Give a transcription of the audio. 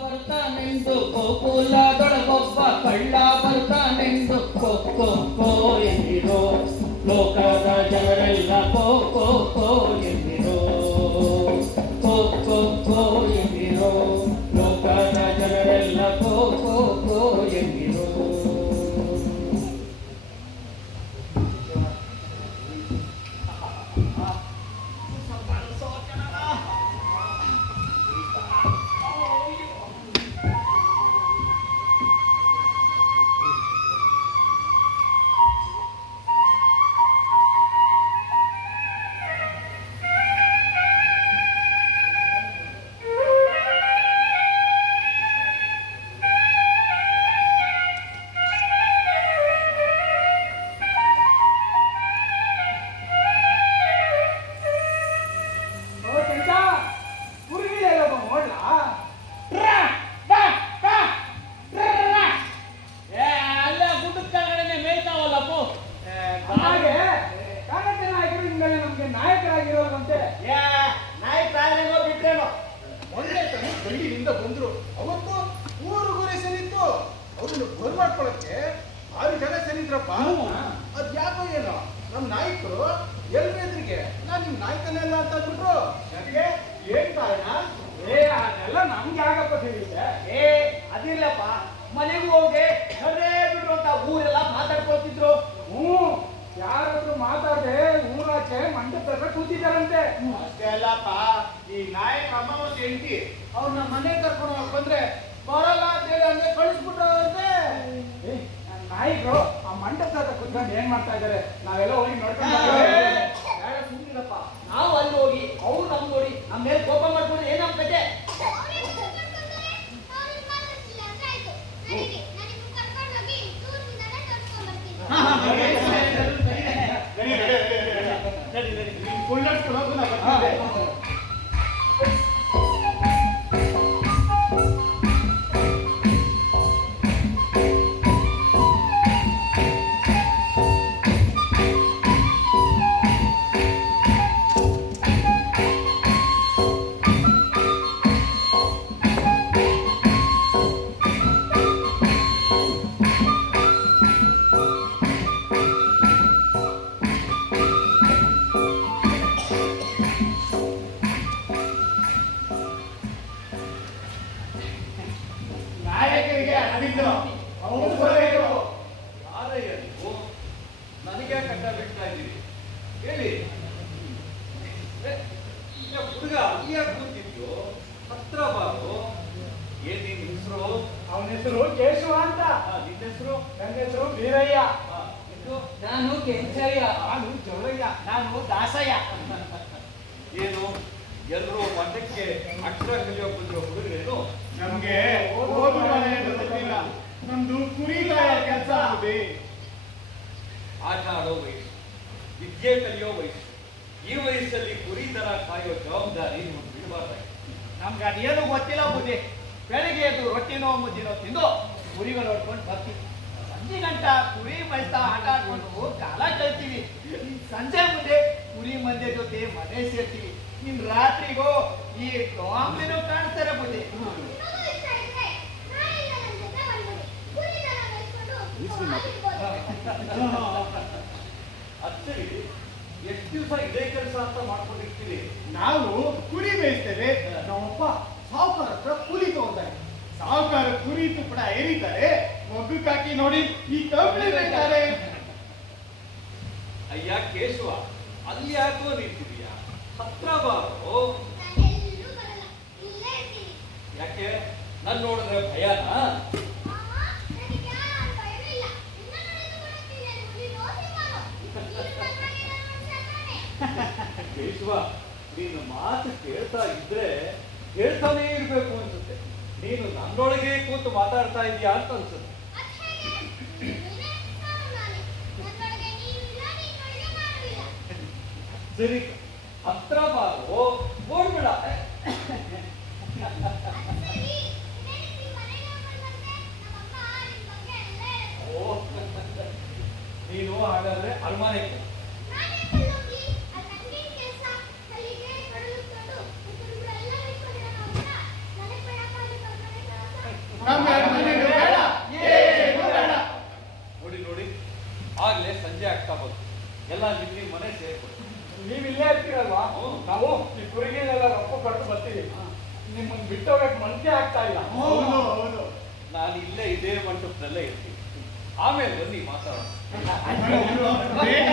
ಬರ್ತಾನೆಂದು ಗೋಕುಲದೊಳಗೊಬ್ಬ ಕಳ್ಳ ಬರ್ತಾನೆಂದು ಕೋ ಎಂದಿರೋ ಲೋಕದ ಜನರೆಲ್ಲ ಕೋ ಎಂದಿರೋ ಕೋ ಎಂದಿರೋ ಲೋಕದ ಜನರೆಲ್ಲ ಕೋ ಎಂದಿರೋ. ಬಂದ್ರು ಅವತ್ತು ಊರುಗುರೆ ಸೇರಿತ್ತು ಅವ್ರನ್ನ ಗೋಲ್ ಮಾಡ್ಕೊಳಕ್ಕೆ 6 ಜನ ಸೇರಿದ್ರಪ್ಪ. ಅದ್ ಯಾಕೋ ಏನೋ ನಮ್ ನಾಯಕರು ಎಲ್ರೆದ್ರಿಗೆ ನಾನ್ ನಿಮ್ ನಾಯಕನೆಲ್ಲ ಅಂತ ಅಂದ್ಬಿಟ್ರು. ನನಗೆ ಏನ್ ಕಾರಣ? ಅದೆಲ್ಲ ನಮ್ಗೆ ಆಗಪ್ಪ ತಿಳಿಯುತ್ತೆ. ಅದಿರ್ಲಪ್ಪ, ಮನೆಗೂ ಹೋಗಿ ಕರ್ರೇ ಬಿಡ್ರು ಅಂತ ಊರೆಲ್ಲ ಮಾತಾಡ್ಕೊಳ್ತಿದ್ರು. ಯಾರಾದ್ರೂ ಮಾತಾಡದೆ ಊರಾಚೆ ಮಂಟಪ ಕೂತಿದ್ದಾರಂತೆ. ಅಷ್ಟೇ ಅಲ್ಲಪ್ಪ, ಈ ನಾಯಕ ಅಮ್ಮ ಒಂದು ಹೆಂಡತಿ ಅವ್ರನ್ನ ಮನೆ ಕರ್ಕೊಂಡು ಹೋಗಿ ಬಂದ್ರೆ ಬರಲ್ಲ ಅಂತೇಳಿ ಹಂಗೆ ಕಳಿಸ್ಬಿಟ್ರಂತೆ. ನಾಯಿಗಳು ಆ ಮಂಟಪದ ಕುತ್ಕೊಂಡು ಏನ್ ಮಾಡ್ತಾ ಇದಾರೆ? ನಾವೆಲ್ಲ ಹೋಗಿ ನೋಡ್ಕೊಂಡು ಸುಮ್ಮನಿರಪ್ಪ, ನಾವು ಅಲ್ಲಿ ಹೋಗಿ ಅವ್ರು ನಮ್ಗೆ ನೋಡಿ ನಮ್ಮ ಮೇಲೆ ಕೋಪ ಮಾಡ್ಕೊಂಡು ಏನಾಗ್ತದೆ? ನನಗೆ ಕಟ್ಟ ಬಿಡ್ತಾ ಇದ್ದೀರಿ ಹೇಳಿ. ಹುಡುಗ ಅಲ್ಲಿಯ ಕೂತಿದ್ಯೋ ಹತ್ರ ಬಾರು. ಏನ್ ನಿನ್ ಹೆಸರು? ಅವನ ಹೆಸರು ಕೇಶವ ಅಂತ. ನಿನ್ನ ಹೆಸರು? ನನ್ನ ಹೆಸರು ವೀರಯ್ಯ. ನಾನು ಕೆಂಚಯ್ಯ. ನಾನು ಜವರಯ್ಯ. ನಾನು ದಾಸಯ್ಯ. ಏನು ಎಲ್ಲರೂ ಮಠಕ್ಕೆ ಅಕ್ಷರ ಕಲಿಯೋಕ್ ಬಂದ್ರು ಹುಡುಗರೇನು? ನಮ್ಗೆ ಗೊತ್ತಿಲ್ಲ. ನಮ್ದು ಕುರಿ ಕೆಲಸ ಆಗಿದೆ. ಆಟ ಆಡೋ ವಯಸ್ಸು, ವಿದ್ಯೆ ಕಲಿಯೋ ವಯಸ್ಸು. ಈ ವಯಸ್ಸಲ್ಲಿ ಕುರಿ ದರ ಕಾಯೋ ಜವಾಬ್ದಾರಿ ನಿಮಗೆ ಬಿಡಬಾರ್ದಾಗಿ. ನಮ್ಗೆ ಅದೇನು ಗೊತ್ತಿಲ್ಲ ಬುದ್ಧಿ. ಬೆಳಿಗ್ಗೆ ಎದ್ದು ರೊಟ್ಟಿನೋ ಮುದ್ದಿನೋ ತಿಂದು ಕುರಿಗಳು ನೋಡ್ಕೊಂಡು ಬರ್ತೀವಿ. ಸಂಜೆ ಗಂಟ ಕುರಿ ಮೈತಾ ಆಟ ಆಡ್ಕೊಂಡು ಕಾಲ ಕಳ್ತೀವಿ. ಸಂಜೆ ಮುಂದೆ ಕುರಿ ಮಂದೆ ಜೊತೆ ಮನೆ ಸೇರ್ತೀವಿ. ಇನ್ ರಾತ್ರಿಗೂ ಈ ಡಾಂಗ್ಲಿನೂ ಕಾಣಿಸ್ತಾರೆ ಬುದ್ಧಿ. ಅಚ್ಚರಿ, ಎಷ್ಟು ದಿವಸ ಇದೇ ಕೆಲಸ ಅಂತ ಮಾಡ್ಕೊಂಡಿರ್ತೀರಿ? ನಾವು ಕುರಿ ಮೇಯಿಸ್ತೇವೆ. ನಮ್ಮಪ್ಪ ಸಾವುಕಾರ ಹತ್ರ ಕುರಿ ತಗೊಂತಾರೆ. ಸಾವುಕಾರ ಕುರಿ ತುಪ್ಪಡ ಏರಿತಾರೆ, ಮಗ್ಗಕ್ಕೆ ಹಾಕಿ ನೋಡಿ ಈ ಕಂಪ್ನಿ ಬೇಕಾರೆ. ಅಯ್ಯ ಕೇಶವ, ಅಲ್ಲಿ ಯಾಕೋ ನಿಂತಿದೀಯಾ? ಹತ್ರ ಬಾರೋ. ಯಾಕೆ? ನನ್ ನೋಡಿದ್ರೆ ಭಯನಾ? ಕೇಶವ, ನೀನು ಮಾತು ಕೇಳ್ತಾ ಇದ್ರೆ ಹೇಳ್ತಾನೇ ಇರ್ಬೇಕು ಅನ್ಸುತ್ತೆ. ನೀನು ನನ್ನೊಳಗೆ ಕೂತು ಮಾತಾಡ್ತಾ ಇದೀಯಾ ಅಂತ ಅನ್ಸುತ್ತೆ. ಸರಿ, ಹತ್ರ ಬಾರೋ, ಓಡ್ಬೇಡ. ನೀನು ಹಾಗಾದ್ರೆ ಅರಮನೆಗೆ ಆಗ್ತಾ ಬಂತು. ಎಲ್ಲ ನಿಮ್ಮ ಮನೆ ಸೇರ್ಕೊಡಿ. ನೀವ್ ಇಲ್ಲೇ ಇರ್ತೀರಲ್ವಾ, ನಾವು ಈ ಕುರಿಗೆಲ್ಲ ರೊಕ್ಕ ಕೊಟ್ಟು ಬರ್ತೀವಿ. ನಿಮ್ಮನ್ನ ಬಿಟ್ಟು ಹೋಗಕ್ಕೆ ಮನಸ್ಸೇ ಆಗ್ತಾ ಇಲ್ಲ. ಹೌದು ಹೌದು. ನಾನು ಇಲ್ಲೇ ಇದೇ ಮಂಟಪದಲ್ಲೇ ಇರ್ತೀನಿ. ಆಮೇಲೆ ಬನ್ನಿ ಮಾತಾಡೋಣ. ಬೇಗ